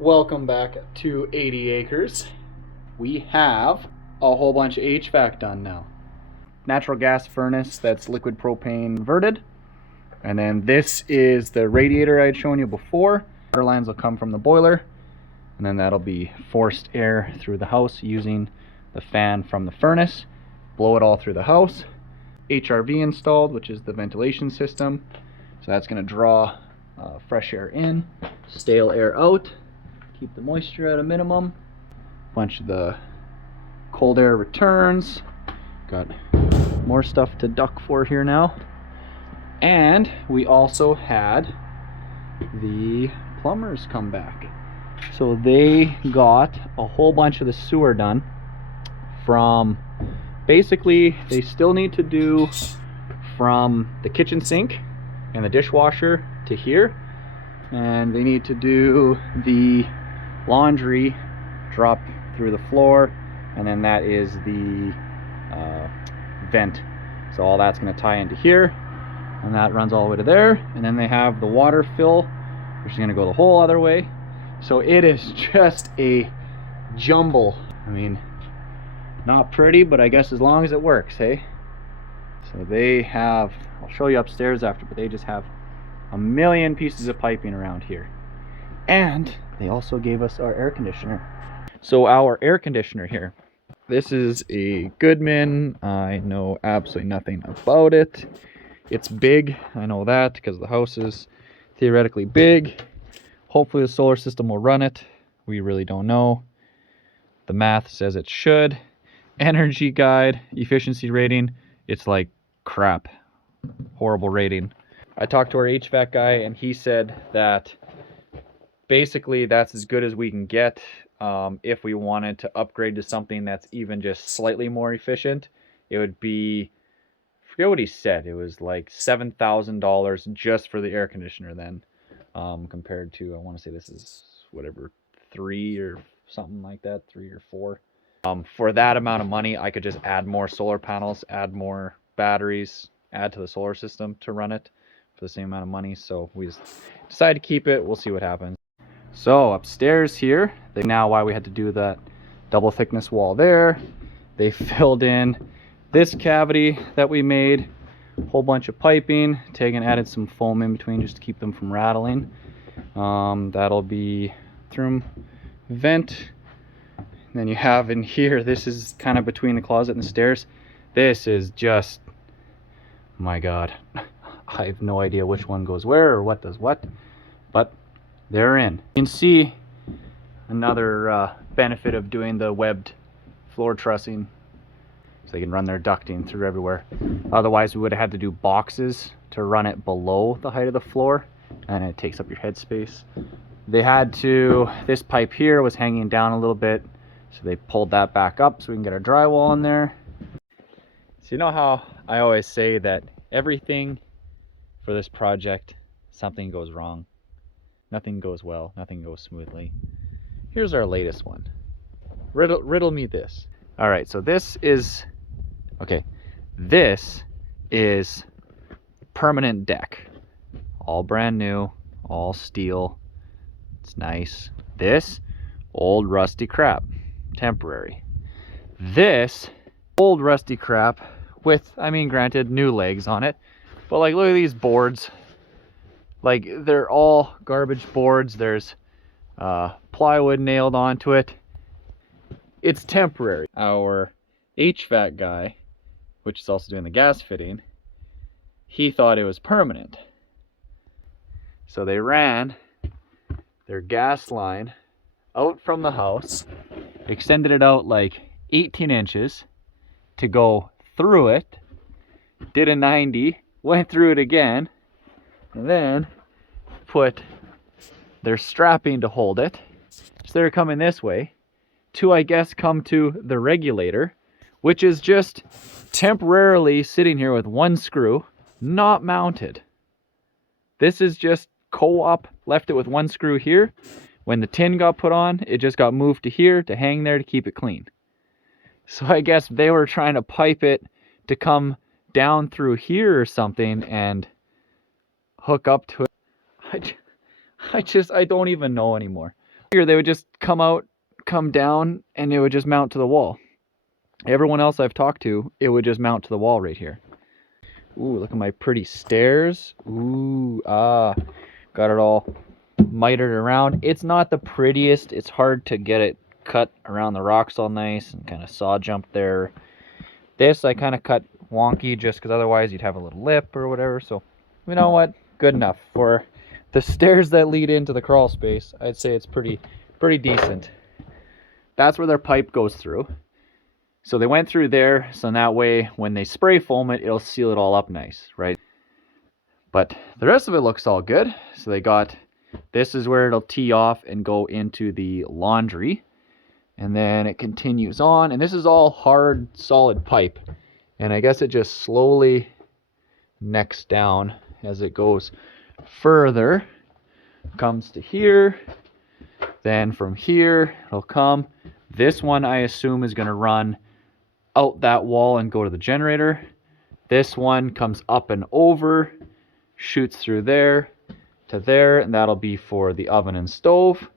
Welcome back to 80 Acres. We have a whole bunch of HVAC done now. Natural gas furnace that's liquid propane converted. And then this is the radiator I had shown you before. Water lines will come from the boiler. And then that'll be forced air through the house using the fan from the furnace. Blow it all through the house. HRV installed, which is the ventilation system. So that's going to draw fresh air in, stale air out. Keep the moisture at a minimum. Bunch of the cold air returns. Got more stuff to duck for here now. And we also had the plumbers come back. So they got a whole bunch of the sewer done from, basically they still need to do from the kitchen sink and the dishwasher to here. And they need to do the laundry drop through the floor, and then that is the vent. So all that's going to tie into here, and that runs all the way to there. And then they have the water fill, which is going to go the whole other way. So it is just a jumble. I mean, not pretty, but I guess as long as it works, hey? So they have, I'll show you upstairs after, but they just have a million pieces of piping around here. And they also gave us our air conditioner. So our air conditioner here, this is a Goodman. I know absolutely nothing about it. It's big, I know that, because the house is theoretically big. Hopefully the solar system will run it. We really don't know. The math says it should. Energy guide, efficiency rating, it's like crap. Horrible rating. I talked to our HVAC guy and he said that basically that's as good as we can get. If we wanted to upgrade to something that's even just slightly more efficient, it would be, I forget what he said, it was like $7,000 just for the air conditioner then, compared to, I want to say this is whatever, 3 or something like that, 3 or 4. For that amount of money, I could just add more solar panels, add more batteries, add to the solar system to run it for the same amount of money. So we just decided to keep it. We'll see what happens. So upstairs here, now why we had to do that double thickness wall there, they filled in this cavity that we made, a whole bunch of piping, added some foam in between just to keep them from rattling. That'll be through vent. And then you have in here, this is kind of between the closet and the stairs. This is just, my God, I have no idea which one goes where or what does what, but they're in. You can see another benefit of doing the webbed floor trussing, so they can run their ducting through everywhere. Otherwise we would have had to do boxes to run it below the height of the floor, and it takes up your headspace. They had to, this pipe here was hanging down a little bit, so they pulled that back up so we can get our drywall in there. So you know how I always say that everything for this project, something goes wrong. Nothing goes well, nothing goes smoothly. Here's our latest one. Riddle me this. All right, so this is, okay, this is permanent deck. All brand new, all steel. It's nice. This, old rusty crap, temporary. This, old rusty crap with, I mean, granted, new legs on it, but like, look at these boards. Like, they're all garbage boards. There's plywood nailed onto it. It's temporary. Our HVAC guy, which is also doing the gas fitting, he thought it was permanent. So they ran their gas line out from the house, extended it out like 18 inches to go through it, did a 90, went through it again, and then put their strapping to hold it. So they're coming this way to, I guess, come to the regulator, which is just temporarily sitting here with one screw, not mounted. This is just co-op, left it with one screw here. When the tin got put on, it just got moved to here to hang there to keep it clean. So I guess they were trying to pipe it to come down through here or something and hook up to it. I don't even know anymore. Here they would just come down, and it would just mount to the wall. Everyone else I've talked to, it would just mount to the wall right here. Ooh, look at my pretty stairs. Ooh, got it all mitered around. It's not the prettiest. It's hard to get it cut around the rocks all nice and kind of saw jump there. This I kind of cut wonky just because otherwise you'd have a little lip or whatever. So, you know what? Good enough. For the stairs that lead into the crawl space, I'd say it's pretty decent. That's where their pipe goes through. So they went through there, so that way when they spray foam it, it'll seal it all up nice, right? But the rest of it looks all good. So they got, this is where it'll tee off and go into the laundry. And then it continues on, and this is all hard, solid pipe. And I guess it just slowly necks down as it goes further. Comes to here. Then from here, it'll come. This one I assume is going to run out that wall and go to the generator. This one comes up and over, shoots through there to there, and that'll be for the oven and stove.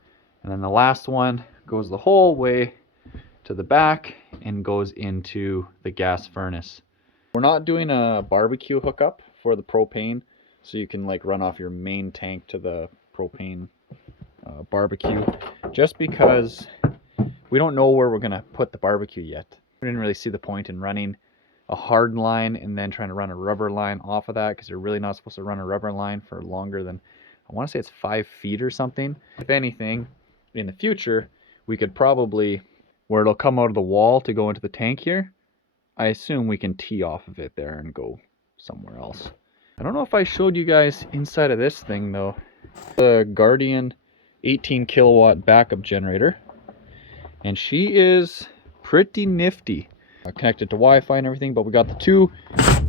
And then the last one goes the whole way to the back and goes into the gas furnace. We're not doing a barbecue hookup for the propane, so you can like run off your main tank to the propane barbecue, just because we don't know where we're gonna put the barbecue yet. We didn't really see the point in running a hard line and then trying to run a rubber line off of that, because you're really not supposed to run a rubber line for longer than, I want to say it's 5 feet or something. If anything, in the future, we could probably, where it'll come out of the wall to go into the tank here, I assume we can tee off of it there and go somewhere else. I don't know if I showed you guys inside of this thing though. The Guardian 18 kilowatt backup generator. And she is pretty nifty. Connected to Wi-Fi and everything, but we got the 2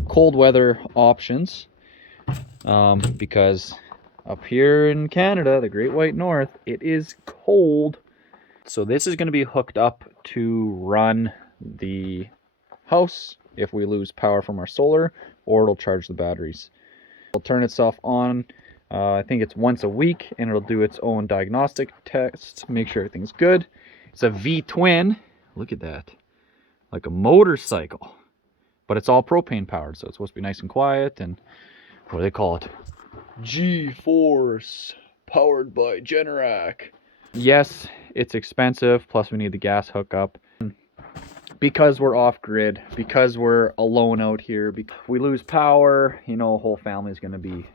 cold weather options. Because up here in Canada, the Great White North, it is cold. So this is going to be hooked up to run the house if we lose power from our solar, or it'll charge the batteries. It'll turn itself on, I think it's once a week, and it'll do its own diagnostic test, make sure everything's good. It's a V-twin, look at that, like a motorcycle, but it's all propane powered, so it's supposed to be nice and quiet, and what do they call it? G-Force, powered by Generac. Yes, it's expensive, plus we need the gas hookup. Because we're off grid, because we're alone out here, because we lose power, you know, whole family's gonna be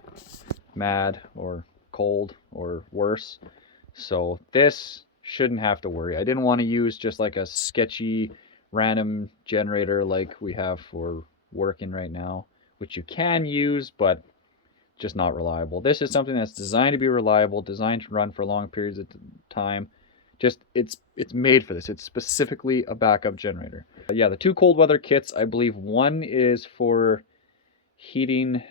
mad or cold or worse. So this shouldn't have to worry. I didn't want to use just like a sketchy random generator like we have for working right now, which you can use, but just not reliable. This is something that's designed to be reliable, designed to run for long periods of time. Just it's made for this. It's specifically a backup generator. Yeah, the 2 cold weather kits, I believe one is for heating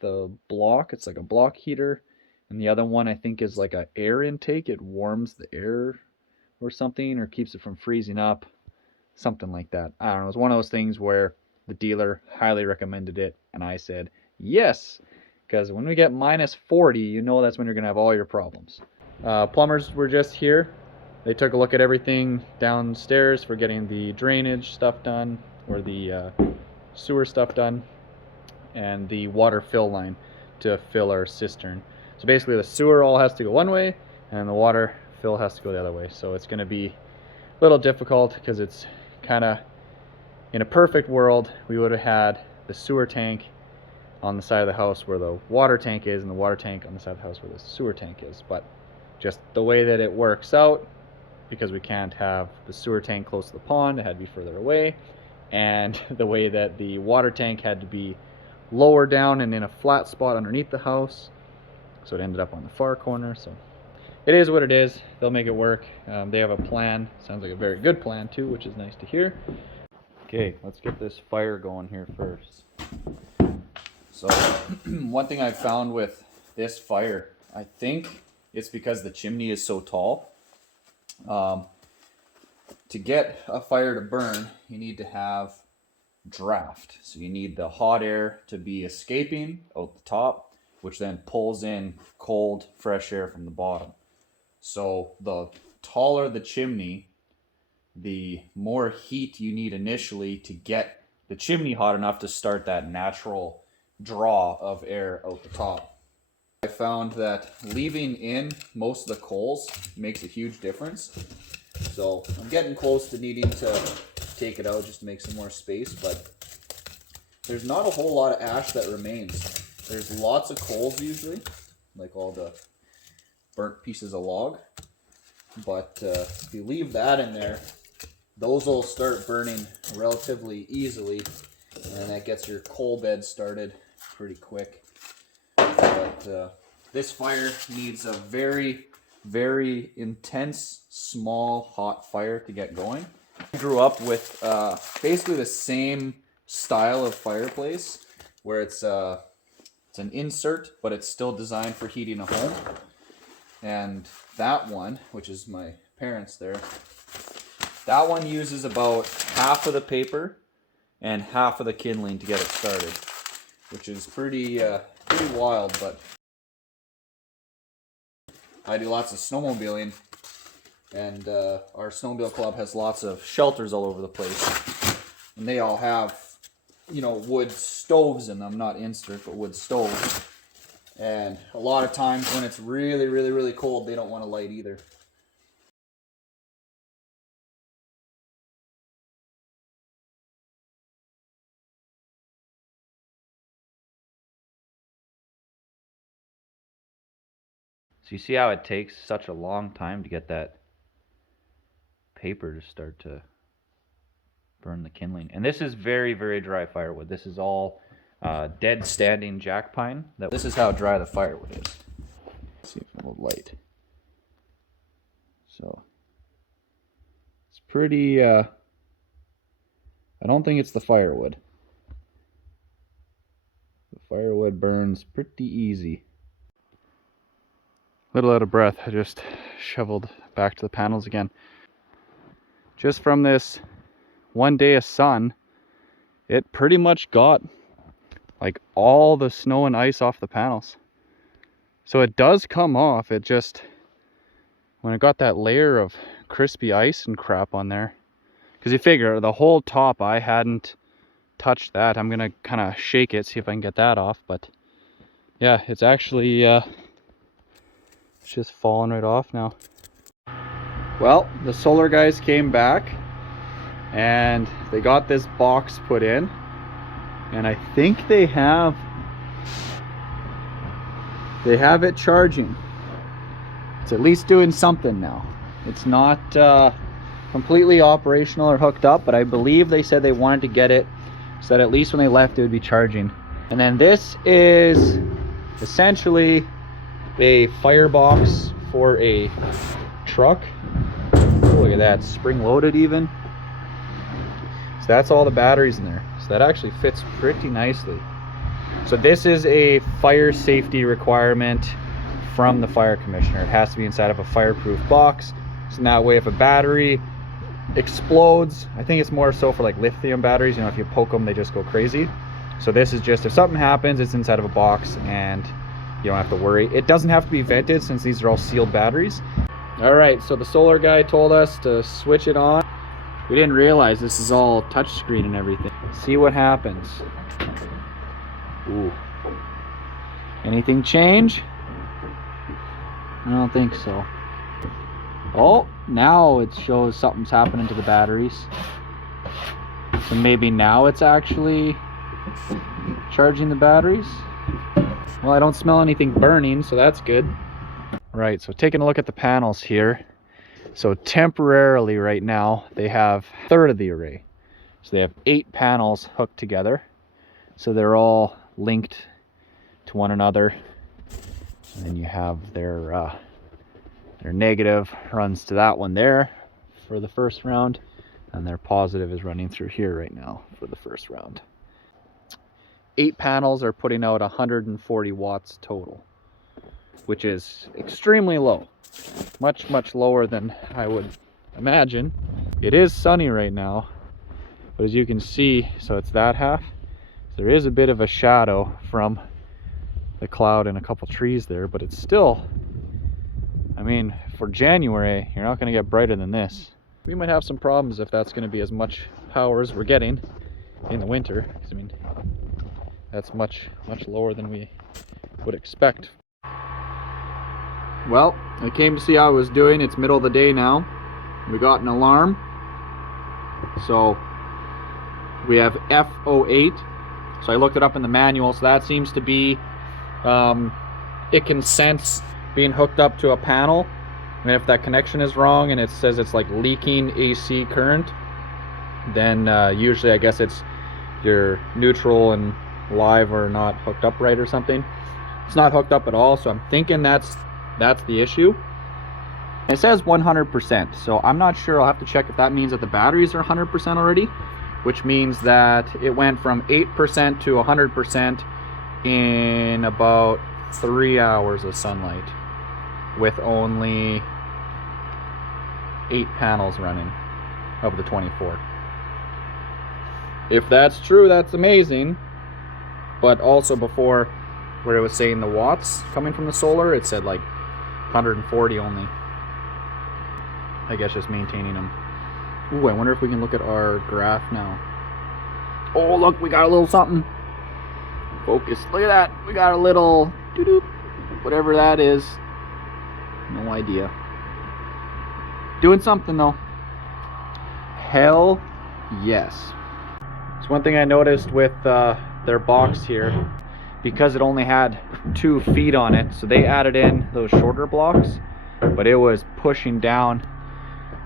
the block. It's like a block heater. And the other one I think is like an air intake. It warms the air or something, or keeps it from freezing up. Something like that. I don't know. It's one of those things where the dealer highly recommended it, and I said yes. Because when we get minus 40, you know that's when you're going to have all your problems. Plumbers were just here. They took a look at everything downstairs for getting the drainage stuff done, or the sewer stuff done, and the water fill line to fill our cistern. So basically the sewer all has to go one way, and the water fill has to go the other way. So it's going to be a little difficult, because it's kind of, in a perfect world, we would have had the sewer tank on the side of the house where the water tank is, and the water tank on the side of the house where the sewer tank is. But just the way that it works out, because we can't have the sewer tank close to the pond, it had to be further away, and the way that the water tank had to be lower down and in a flat spot underneath the house, so it ended up on the far corner. So it is what it is. They'll make it work. They have a plan. Sounds like a very good plan too, which is nice to hear. Okay, let's get this fire going here first. So one thing I found with this fire, I think it's because the chimney is so tall. To get a fire to burn, you need to have draft. So you need the hot air to be escaping out the top, which then pulls in cold, fresh air from the bottom. So the taller the chimney, the more heat you need initially to get the chimney hot enough to start that natural draw of air out the top. I found that leaving in most of the coals makes a huge difference. So I'm getting close to needing to take it out just to make some more space, but there's not a whole lot of ash that remains. There's lots of coals usually, like all the burnt pieces of log. But if you leave that in there, those will start burning relatively easily, and that gets your coal bed started pretty quick. But this fire needs a very, very intense, small, hot fire to get going. I grew up with basically the same style of fireplace, where it's an insert, but it's still designed for heating a home. And that one, which is my parents' there, that one uses about half of the paper and half of the kindling to get it started, which is pretty wild. But I do lots of snowmobiling, and our snowmobile club has lots of shelters all over the place, and they all have, you know, wood stoves in them, not insert, but wood stoves. And a lot of times when it's really, really, really cold, they don't want to light either. So you see how it takes such a long time to get that paper to start to burn the kindling. And this is very, very dry firewood. This is all dead standing jack pine. This is how dry the firewood is. Let's see if it will light. So it's pretty, I don't think it's the firewood. The firewood burns pretty easy. A little out of breath, I just shoveled back to the panels again. Just from this one day of sun, it pretty much got like all the snow and ice off the panels. So it does come off, it just, when it got that layer of crispy ice and crap on there, because you figure the whole top, I hadn't touched that. I'm gonna kind of shake it, see if I can get that off, but yeah, it's actually it's just falling right off now. Well, the solar guys came back and they got this box put in, and I think they have it charging. It's at least doing something now. It's not completely operational or hooked up, but I believe they said they wanted to get it so that at least when they left it would be charging. And then this is essentially a firebox for a truck. Ooh, look at that, spring loaded even. So that's all the batteries in there. So that actually fits pretty nicely. So this is a fire safety requirement from the fire commissioner. It has to be inside of a fireproof box. So in that way, if a battery explodes, I think it's more so for like lithium batteries, you know, if you poke them, they just go crazy. So this is just, if something happens, it's inside of a box and you don't have to worry. It doesn't have to be vented since these are all sealed batteries. All right, so the solar guy told us to switch it on. We didn't realize this is all touchscreen and everything. See what happens. Ooh. Anything change? I don't think so. Oh, now it shows something's happening to the batteries. So maybe now it's actually charging the batteries. Well, I don't smell anything burning, so that's good. Right, so taking a look at the panels here. So temporarily right now, they have a third of the array. So they have 8 panels hooked together. So they're all linked to one another. And then you have their negative runs to that one there for the first round. And their positive is running through here right now for the first round. 8 panels are putting out 140 watts total, which is extremely low. Much, much lower than I would imagine. It is sunny right now, but as you can see, so it's that half. There is a bit of a shadow from the cloud and a couple trees there, but it's still, I mean, for January, you're not going to get brighter than this. We might have some problems if that's going to be as much power as we're getting in the winter. 'Cause, I mean, that's much lower than we would expect. Well, I came to see how I was doing. It's middle of the day now. We got an alarm. So we have F08. So I looked it up in the manual. So that seems to be, it can sense being hooked up to a panel. And if that connection is wrong and it says it's like leaking AC current, then usually I guess it's your neutral and live are not hooked up right or something. It's not hooked up at all, so I'm thinking that's the issue. It says 100%, so I'm not sure. I'll have to check if that means that the batteries are 100% already, which means that it went from 8% to 100% in about 3 hours of sunlight with only 8 panels running of the 24. If that's true, that's amazing. But also before, where it was saying the watts coming from the solar, it said like 140 only. I guess just maintaining them. Ooh, I wonder if we can look at our graph now. Oh, look, we got a little something. Focus, look at that. We got a little doo-doo, whatever that is. No idea. Doing something though. Hell yes. It's one thing I noticed with their box here, because it only had 2 feet on it, so they added in those shorter blocks, but it was pushing down.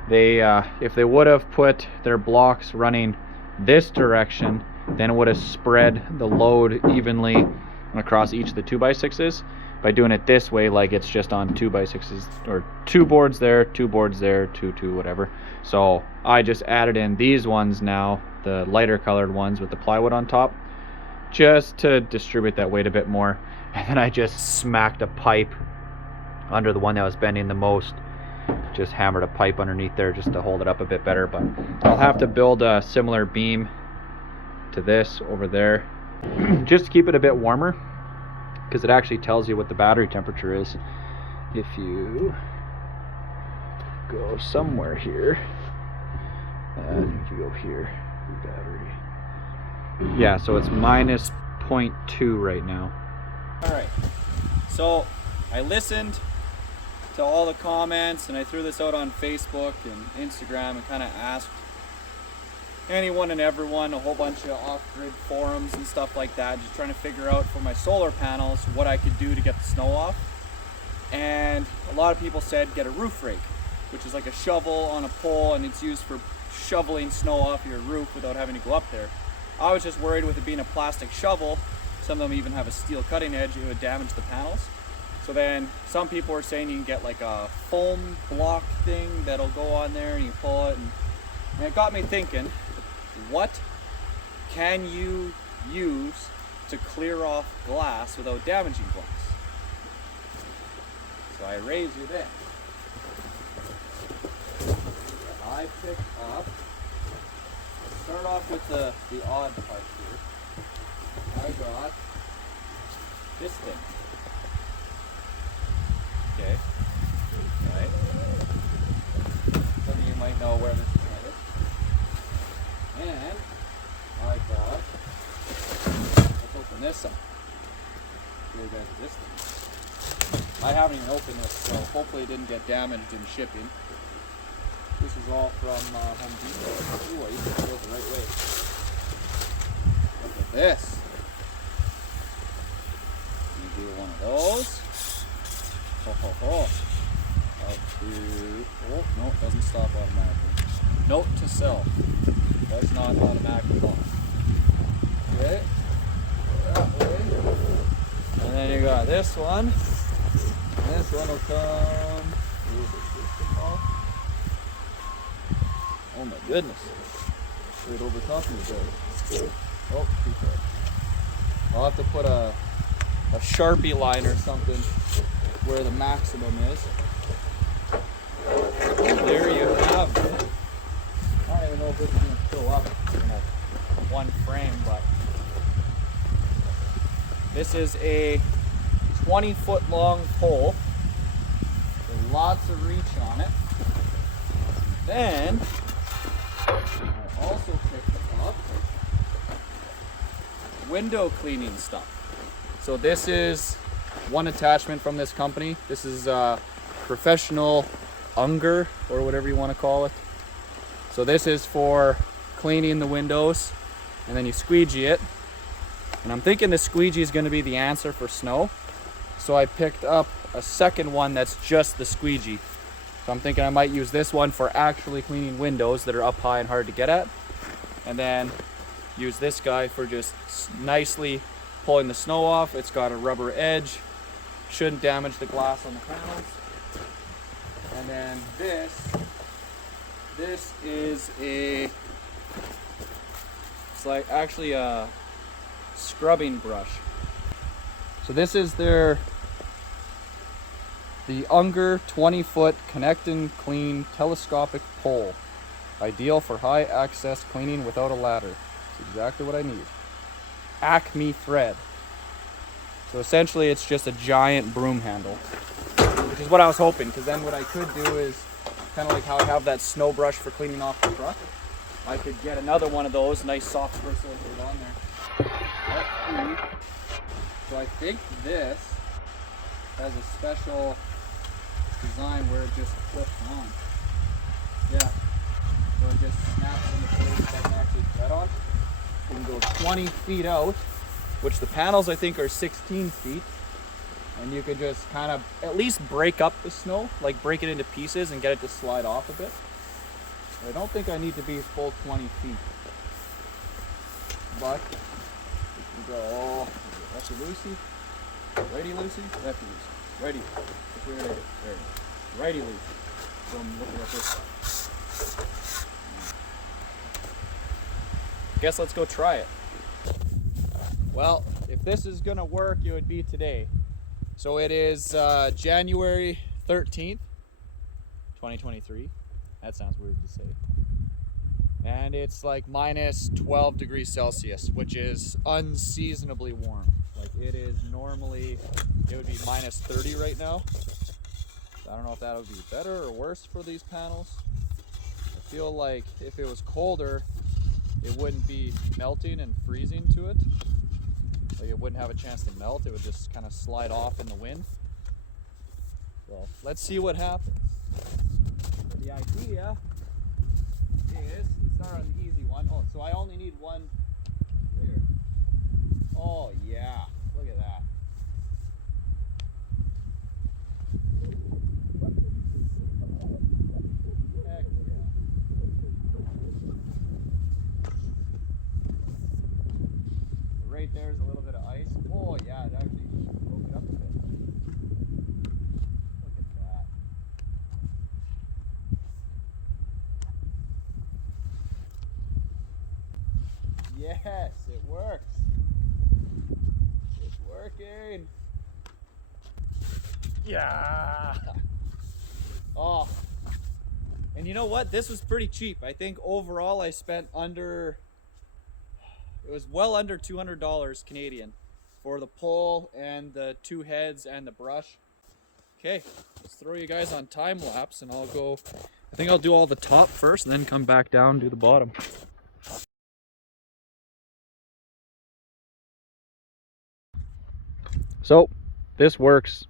They if they would have put their blocks running this direction, then it would have spread the load evenly across each of the 2x6s. By doing it this way, like it's just on 2x6s, or 2 boards there, 2 boards there, 2, whatever. So I just added in these ones now, the lighter colored ones with the plywood on top, just to distribute that weight a bit more. And then I just smacked a pipe under the one that was bending the most. Just hammered a pipe underneath there just to hold it up a bit better. But I'll have to build a similar beam to this over there just to keep it a bit warmer, because it actually tells you what the battery temperature is. If you go somewhere here, I think you go here, battery. Yeah, so it's minus 0.2 right now. Alright, so I listened to all the comments and I threw this out on Facebook and Instagram and kind of asked anyone and everyone, a whole bunch of off-grid forums and stuff like that, just trying to figure out for my solar panels what I could do to get the snow off. And a lot of people said get a roof rake, which is like a shovel on a pole, and it's used for shoveling snow off your roof without having to go up there. I was just worried with it being a plastic shovel, some of them even have a steel cutting edge, it would damage the panels. So then some people were saying you can get like a foam block thing that'll go on there and you pull it, and it got me thinking, what can you use to clear off glass without damaging glass? So I raise you then. I pick up, start off with the odd part here. I got this thing. Okay. Right. Some of you might know where this is headed. And I got, let's open this up. Show you guys this thing. I haven't even opened this, so hopefully it didn't get damaged in shipping. This is all from Home Depot. Ooh, I used to do it the right way. Look at this. Let me do one of those. Out to, oh, no, it doesn't stop automatically. Note to self, does not automatically off. Okay, that way. And then you got this one. This one will come. Oh my goodness. Right over top of you guys. Oh, too far. I'll have to put a Sharpie line or something where the maximum is. And there you have it. I don't even know if this is going to show up in one frame, but this is a 20-foot long pole. The lots of reach on it. Then I also picked up window cleaning stuff. So this is one attachment from this company. This is professional Unger, or whatever you want to call it. So this is for cleaning the windows, and then you squeegee it. And I'm thinking the squeegee is going to be the answer for snow. So I picked up a second one that's just the squeegee. So I'm thinking I might use this one for actually cleaning windows that are up high and hard to get at. And then use this guy for just nicely pulling the snow off. It's got a rubber edge, shouldn't damage the glass on the panels. And then this is it's like actually a scrubbing brush. So this is the Unger 20-foot connect and clean telescopic pole. Ideal for high access cleaning without a ladder. It's exactly what I need. Acme thread. So essentially it's just a giant broom handle, which is what I was hoping, because then what I could do is kind of like how I have that snow brush for cleaning off the truck. I could get another one of those, nice soft bristle, and put it on there. So I think this has a special design where it just clips on. Yeah. So it just snaps into place. I can actually thread on. You can go 20 feet out, which the panels I think are 16 feet. And you could just kind of at least break up the snow, like break it into pieces and get it to slide off a bit. I don't think I need to be full 20 feet. But we can go lefty loosey, righty loosey, lefty loosey, righty, there it is, righty loosey. So I'm looking at this side. Guess let's go try it. Well, if this is gonna work, it would be today. So it is January 13th, 2023. That sounds weird to say. And it's like minus 12 degrees Celsius, which is unseasonably warm. Like it is normally, it would be minus 30 right now. So I don't know if that would be better or worse for these panels. I feel like if it was colder, it wouldn't be melting and freezing to it. Like it wouldn't have a chance to melt. It would just kind of slide off in the wind. Well, let's see what happens. But the idea is, start on the easy one. Oh, so I only need one there. Oh yeah, look at that. Heck yeah. Right there's a little bit of ice. Oh yeah, it actually broke it up a bit. Look at that. Yes, it works. It's working. Yeah. Oh. And you know what? This was pretty cheap. I think overall I spent it was well under $200 Canadian for the pole and the two heads and the brush. Okay, let's throw you guys on time lapse and I'll go, I think I'll do all the top first and then come back down and do the bottom. So this works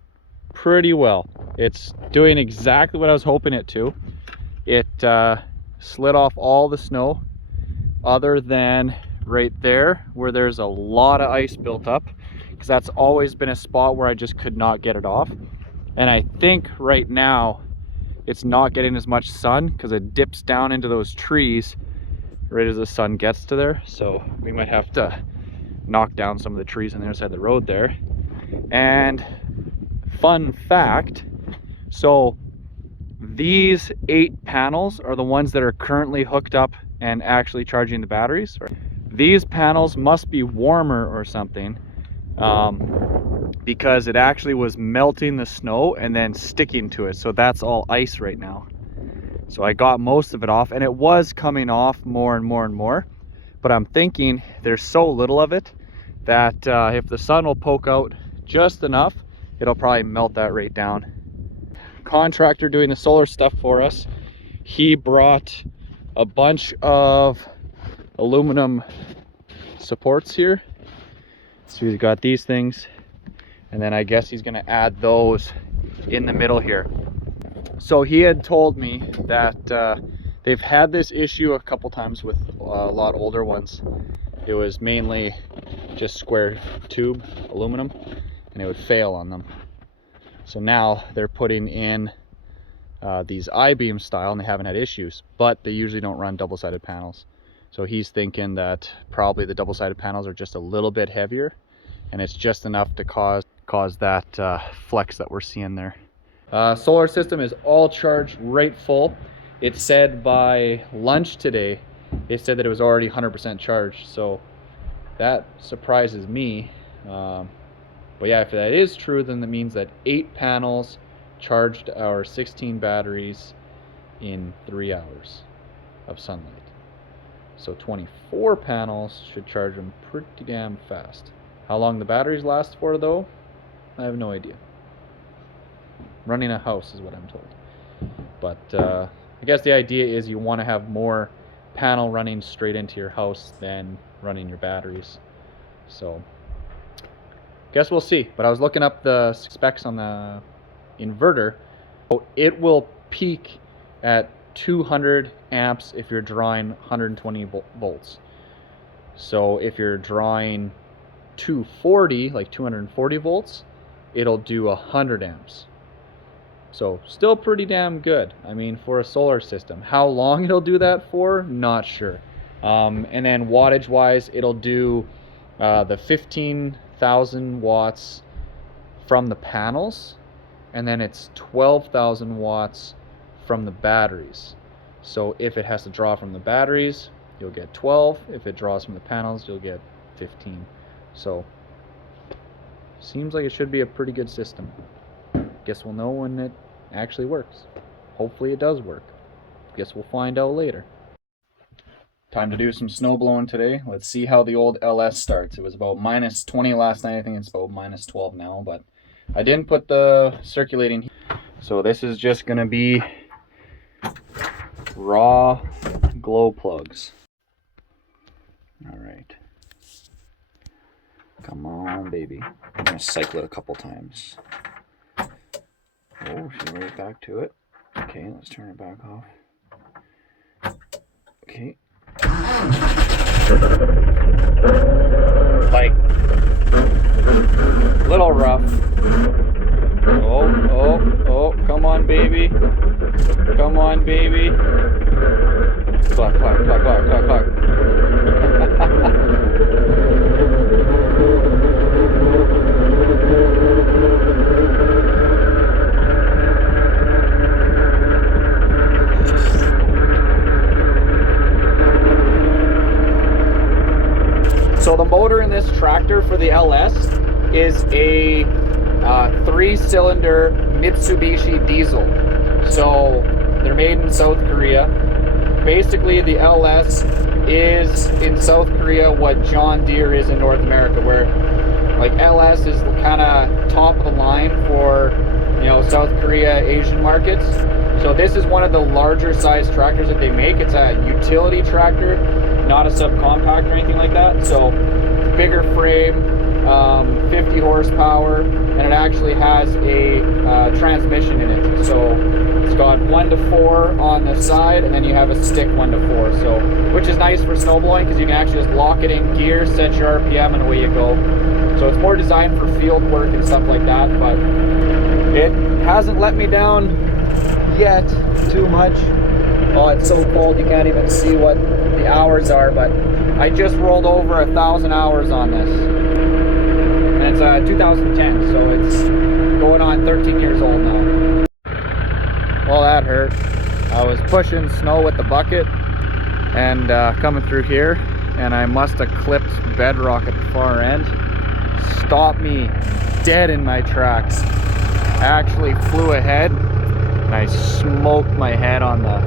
pretty well. It's doing exactly what I was hoping it to. It slid off all the snow other than right there where there's a lot of ice built up, because that's always been a spot where I just could not get it off. And I think right now it's not getting as much sun because it dips down into those trees right as the sun gets to there. So we might have to knock down some of the trees on the other side of the road there. And fun fact, so these 8 panels are the ones that are currently hooked up and actually charging the batteries. These panels must be warmer or something, because it actually was melting the snow and then sticking to it. So that's all ice right now. So I got most of it off, and it was coming off more and more and more. But I'm thinking there's so little of it that if the sun will poke out just enough, it'll probably melt that right down. contractor doing the solar stuff for us, he brought a bunch of aluminum supports here. So he's got these things, and then I guess he's gonna add those in the middle here. So he had told me that they've had this issue a couple times with a lot older ones. It was mainly just square tube aluminum, and it would fail on them. So now they're putting in these I-beam style, and they haven't had issues, but they usually don't run double-sided panels. So he's thinking that probably the double-sided panels are just a little bit heavier, and it's just enough to cause that flex that we're seeing there. Solar system is all charged right full. It said by lunch today, they said that it was already 100% charged, so that surprises me. But yeah, if that is true, then that means that 8 panels charged our 16 batteries in 3 hours of sunlight. So 24 panels should charge them pretty damn fast. How long the batteries last for, though, I have no idea. Running a house is what I'm told. But I guess the idea is you want to have more panel running straight into your house than running your batteries. So guess we'll see. But I was looking up the specs on the inverter. It will peak at 200 amps if you're drawing 120 volts. So if you're drawing 240, like 240 volts, it'll do 100 amps. So still pretty damn good. I mean, for a solar system. How long it'll do that for, not sure. And then wattage wise, it'll do the 15,000 watts from the panels, and then it's 12,000 watts from the batteries. So if it has to draw from the batteries, you'll get 12. If it draws from the panels, you'll get 15. So seems like it should be a pretty good system. Guess we'll know when it actually works. Hopefully it does work. Guess we'll find out later. Time to do some snow blowing today. Let's see how the old LS starts. It was about minus 20 last night. I think it's about minus 12 now, but I didn't put the circulating heat. So this is just gonna be raw glow plugs. All right. Come on, baby. I'm gonna cycle it a couple times. Oh, she's right back to it. Okay, let's turn it back off. Okay. Like, little rough. Oh, come on, baby. Come on, baby. Cluck, cluck, cluck, cluck, cluck, cluck. So the motor in this tractor for the LS is a 3-cylinder Mitsubishi diesel. So they're made in South Korea. Basically, the LS is in South Korea what John Deere is in North America, where like LS is kind of top of the line for, you know, South Korea, Asian markets. So this is one of the larger size tractors that they make. It's a utility tractor, not a subcompact or anything like that. So bigger frame, 50 horsepower, and it actually has a transmission in it. So it's got 1 to 4 on the side, and then you have a stick 1 to 4. So, which is nice for snowblowing because you can actually just lock it in gear, set your RPM, and away you go. So it's more designed for field work and stuff like that, but it hasn't let me down yet too much. Oh, it's so cold you can't even see what the hours are, but I just rolled over 1,000 hours on this, and it's 2010, so it's going on 13 years old now. Well, that hurt. I was pushing snow with the bucket and coming through here, and I must have clipped bedrock at the far end. Stopped me dead in my tracks. I actually flew ahead and I smoked my head on the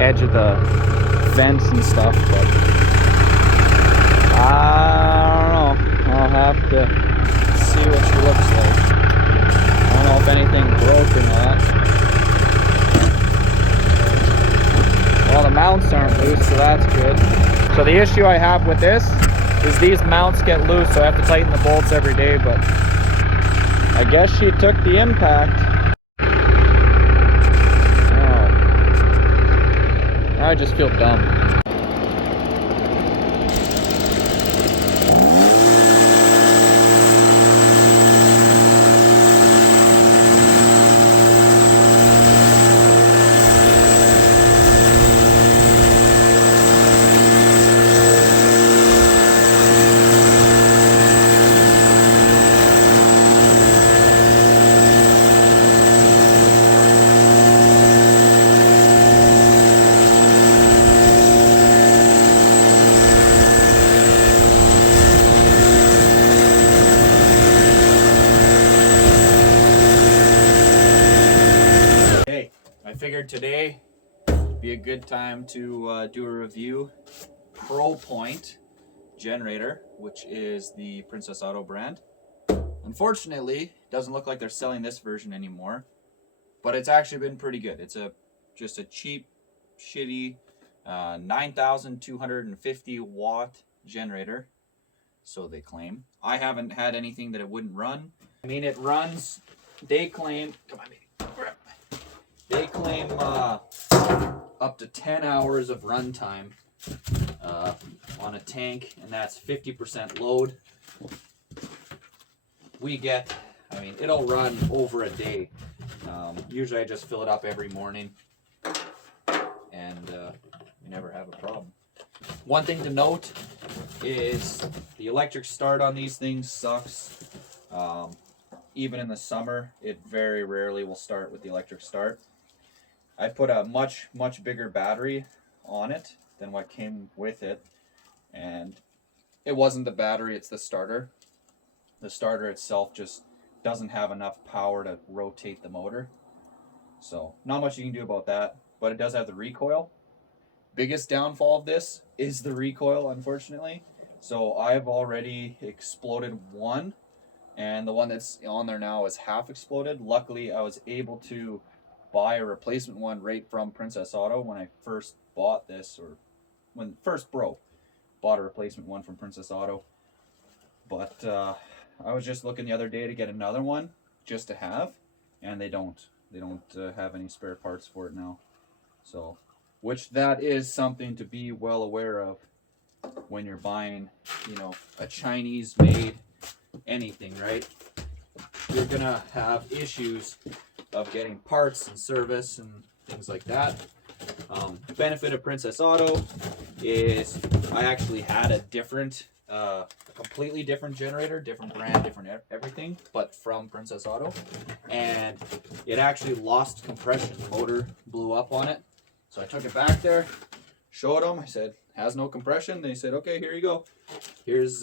edge of the fence and stuff, but I don't know. I'll have to see what she looks like. I don't know if anything broke or not. the mounts aren't loose, so that's good. So the issue I have with this is these mounts get loose, so I have to tighten the bolts every day, but I guess she took the impact. Oh. I just feel dumb. I figured today would be a good time to do a review. ProPoint generator, which is the Princess Auto brand. Unfortunately, it doesn't look like they're selling this version anymore, but it's actually been pretty good. It's just a cheap, shitty 9,250 watt generator, so they claim. I haven't had anything that it wouldn't run. I mean, it runs, they claim, come on baby, they claim up to 10 hours of runtime on a tank, and that's 50% load. We get, I mean, it'll run over a day. Usually I just fill it up every morning, and we never have a problem. One thing to note is the electric start on these things sucks. Even in the summer, it very rarely will start with the electric start. I put a much bigger battery on it than what came with it, and it wasn't the battery, it's the starter. The starter itself just doesn't have enough power to rotate the motor, so not much you can do about that. But it does have the recoil. Biggest downfall of this is the recoil, unfortunately. So I've already exploded one, and the one that's on there now is half exploded. Luckily I was able to buy a replacement one right from Princess Auto when I first bought this, or when it first broke. Bought a replacement one from Princess Auto. But I was just looking the other day to get another one just to have, and they don't have any spare parts for it now. So, which that is something to be well aware of when you're buying, you know, a Chinese made anything, right? You're gonna have issues of getting parts and service and things like that. The benefit of Princess Auto is I actually had a different, completely different generator, different brand, different everything, but from Princess Auto, and it actually lost compression. The motor blew up on it, so I took it back there, showed them. I said, has no compression. They said, okay, here you go. Here's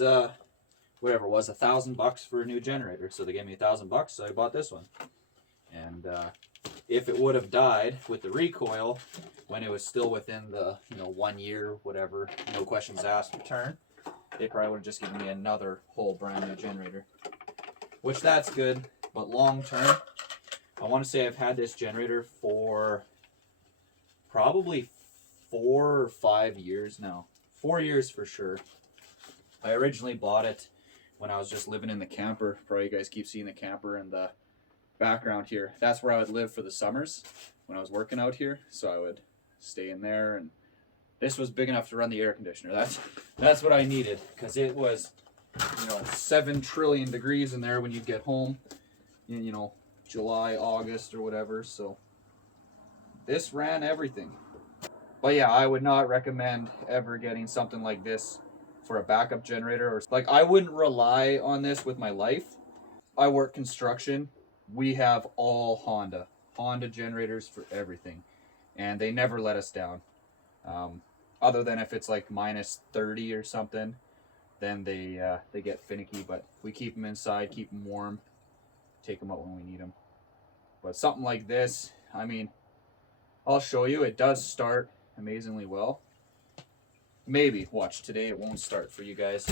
whatever it was, $1,000 for a new generator. So they gave me $1,000, so I bought this one. And if it would have died with the recoil when it was still within the 1 year, whatever, no questions asked return, they probably would have just given me another whole brand new generator, which that's good. But long term, I want to say I've had this generator for probably 4 or 5 years now. 4 years for sure. I originally bought it when I was just living in the camper. Probably you guys keep seeing the camper in the background here. That's where I would live for the summers when I was working out here, so I would stay in there, and this was big enough to run the air conditioner. That's what I needed, because it was 7 trillion degrees in there when you get home in July, August, or whatever. So this ran everything. But yeah, I would not recommend ever getting something like this for a backup generator, or like I wouldn't rely on this with my life. I work construction. We have all Honda generators for everything, and they never let us down. Other than if it's like minus 30 or something, then they get finicky. But we keep them inside, keep them warm, take them out when we need them. But something like this, I mean, I'll show you. It does start amazingly well. Maybe watch today. It won't start for you guys,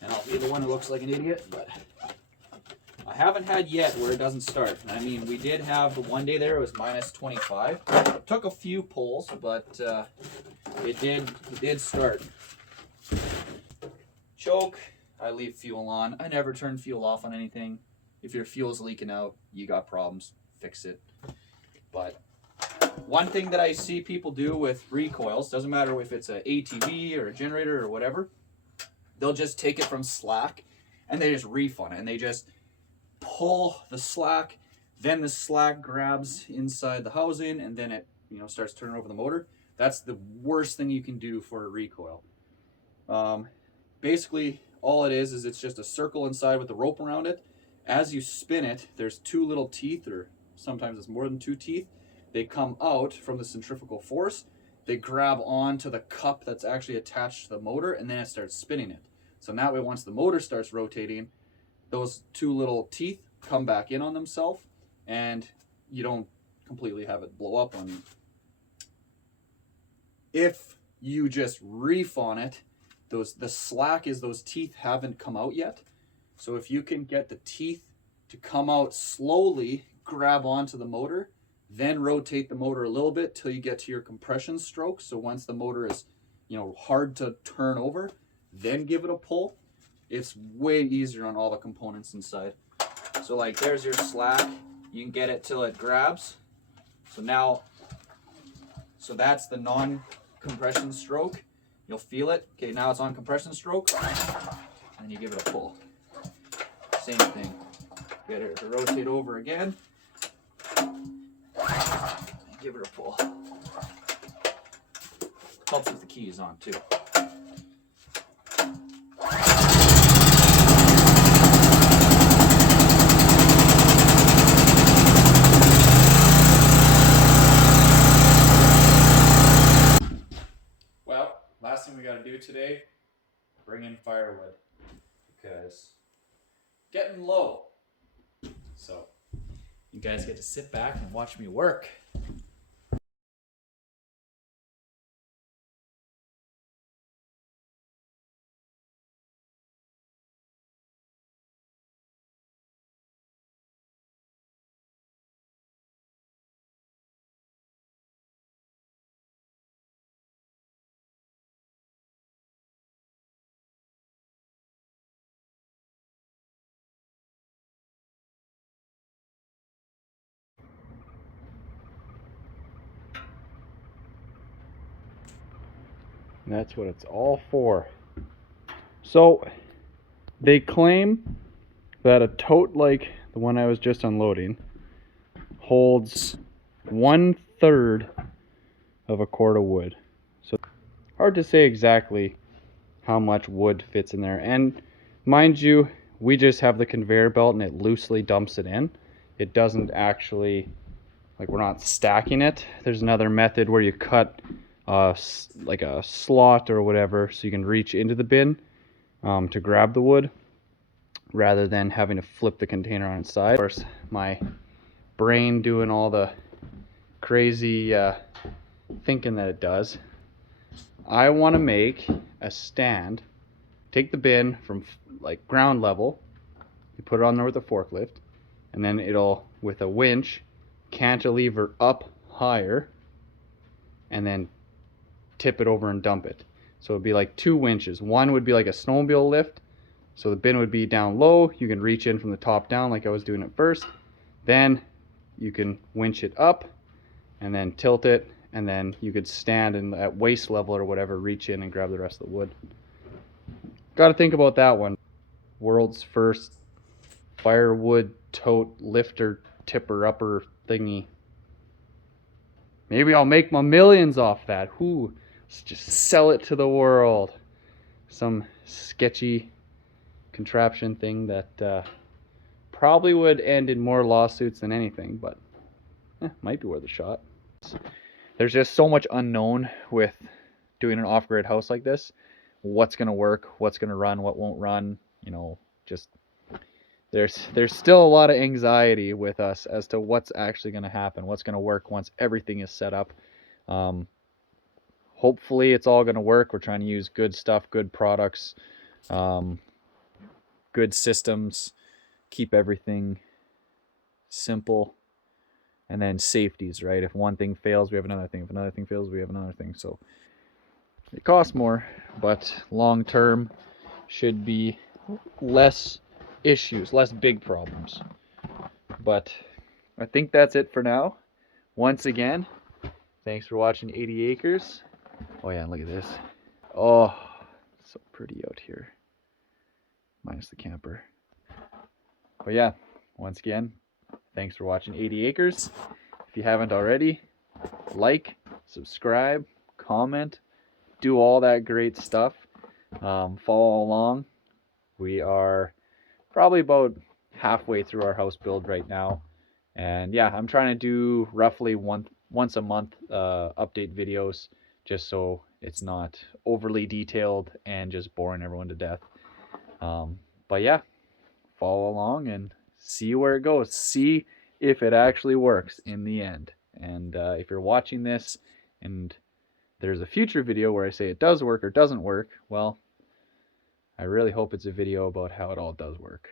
and I'll be the one who looks like an idiot, but I haven't had yet where it doesn't start. I mean, we did have the one day there, it was minus 25. It took a few pulls, but it did start. Choke, I leave fuel on. I never turn fuel off on anything. If your fuel's leaking out, you got problems, fix it. But one thing that I see people do with recoils, doesn't matter if it's an ATV or a generator or whatever, they'll just take it from slack and they just reef on it, and they just pull the slack, then the slack grabs inside the housing, and then it starts turning over the motor. That's the worst thing you can do for a recoil. Basically all it is it's just a circle inside with a rope around it. As you spin it, there's two little teeth, or sometimes it's more than two teeth. They come out from the centrifugal force. They grab onto the cup that's actually attached to the motor, and then it starts spinning it. So that way, once the motor starts rotating, those two little teeth come back in on themselves, and you don't completely have it blow up on you. If you just reef on it, the slack is those teeth haven't come out yet. So if you can get the teeth to come out slowly, grab onto the motor, then rotate the motor a little bit till you get to your compression stroke. So once the motor is, hard to turn over, then give it a pull. It's way easier on all the components inside. So like there's your slack. You can get it till it grabs. So that's the non-compression stroke. You'll feel it. Okay, now it's on compression stroke. And you give it a pull. Same thing. Get it to rotate over again. Give it a pull. Helps with the keys on too. Well, last thing we got to do today, bring in firewood, because getting low. So you guys get to sit back and watch me work. And that's what it's all for. So they claim that a tote like the one I was just unloading holds 1/3 of a cord of wood. So hard to say exactly how much wood fits in there. And mind you, we just have the conveyor belt and it loosely dumps it in. It doesn't actually, like, we're not stacking it. There's another method where you cut like a slot or whatever so you can reach into the bin to grab the wood rather than having to flip the container on its side. Of course, my brain doing all the crazy thinking that it does. I want to make a stand, take the bin from like ground level, you put it on there with a forklift, and then it'll, with a winch, cantilever up higher and then tip it over and dump it. So it'd be like two winches. One would be like a snowmobile lift, so the bin would be down low, you can reach in from the top down like I was doing at first, then you can winch it up and then tilt it, and then you could stand and at waist level or whatever reach in and grab the rest of the wood. Got to think about that one. World's first firewood tote lifter tipper upper thingy. Maybe I'll make my millions off that. Ooh, let's just sell it to the world. Some sketchy contraption thing that probably would end in more lawsuits than anything, but might be worth a shot. There's just so much unknown with doing an off-grid house like this. What's going to work, what's going to run, what won't run, just there's still a lot of anxiety with us as to what's actually going to happen, what's going to work once everything is set up. Hopefully it's all going to work. We're trying to use good stuff, good products, good systems, keep everything simple. And then safeties, right? If one thing fails, we have another thing. If another thing fails, we have another thing. So it costs more, but long term should be less issues, less big problems. But I think that's it for now. Once again, thanks for watching 80 Acres. Oh yeah, look at this. Oh, so pretty out here. Minus the camper. But yeah, once again, thanks for watching 80 Acres. If you haven't already, like, subscribe, comment, do all that great stuff. Follow along. We are probably about halfway through our house build right now. And yeah, I'm trying to do roughly once a month update videos, just so it's not overly detailed and just boring everyone to death. But yeah, follow along and see where it goes. See if it actually works in the end. And if you're watching this and there's a future video where I say it does work or doesn't work, well, I really hope it's a video about how it all does work.